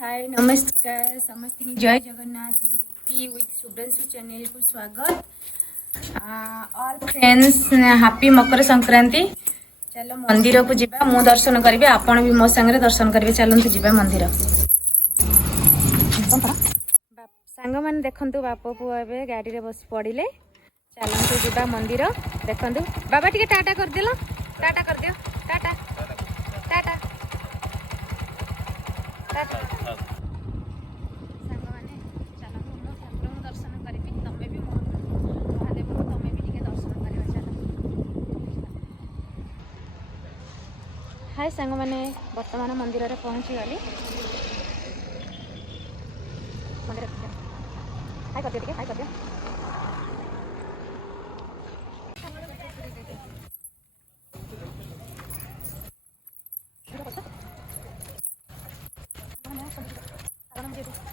हाय नमस्कार समस्त जय जगन्नाथ लुपी विथ शुभ्रांशु चैनल को स्वागत। All friends happy Makar Sankranti. चलो मंदिर को जीवा मु दर्शन करी आपण भी मो संगे दर्शन करेंगे। चलते जीवा मंदिर। सांग मैंने देखु बाप पु ए गाड़ी में बस पड़े। चलते जीवा मंदिर। देखु बाबा टी टाटा करदेल टाटा कर दियो टाटा टाटा टाटा। हाय सांग मैंने वर्तमान मंदिर में पहुँची गली। मंदिर हाय कर दियो हाय कर दियो।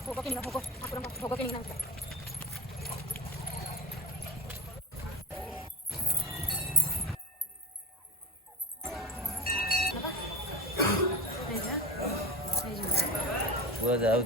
भोग किन भोग ठाकुर भोग किन पूरा जाऊ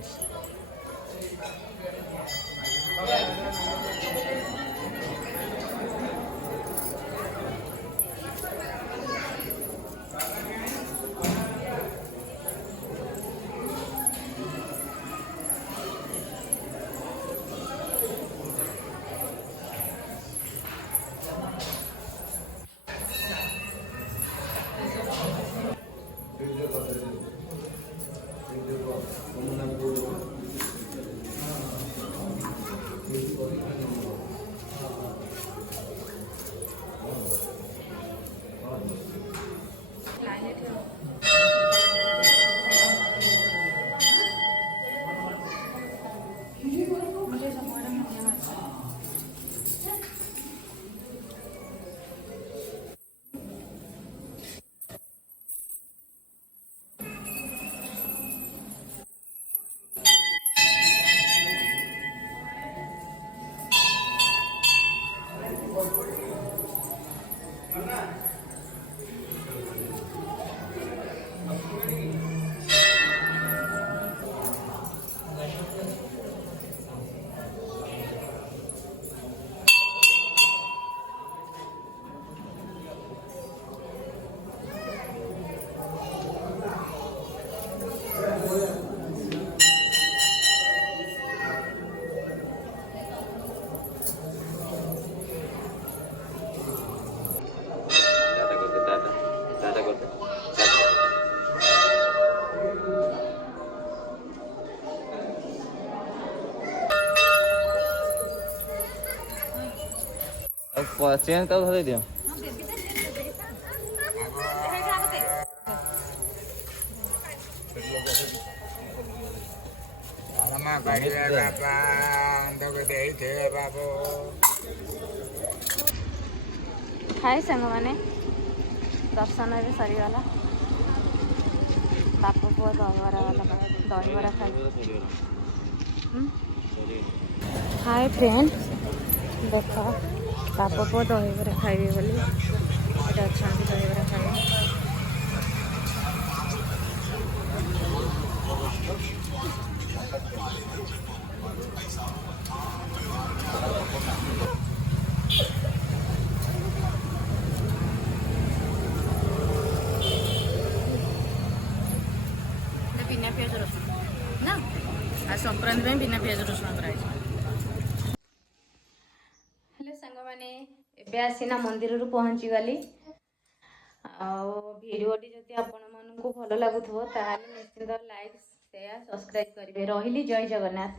चेन का धरे दियो। हाय सांग मैंने दर्शन भी सरीगला। बाप पुआ दहीबरा वाला दहीबरा खाई। हाय फ्रेंड देख बाप पुआ दहीबरा खाइबे बोली अच्छा दहीबरा खाइबे। बिना प्याज रसुण ना आज संक्रांति में बिना प्याज रसुण कराई। हेलो सांग मैंने एबे आसीना मंदिर रू पहुँची गली। भिडियोटी जदि आपण मानकु भल लागुथबो ताहाले निश्चित लाइक शेयर सब्सक्राइब करिवे। रहिली जय जगन्नाथ।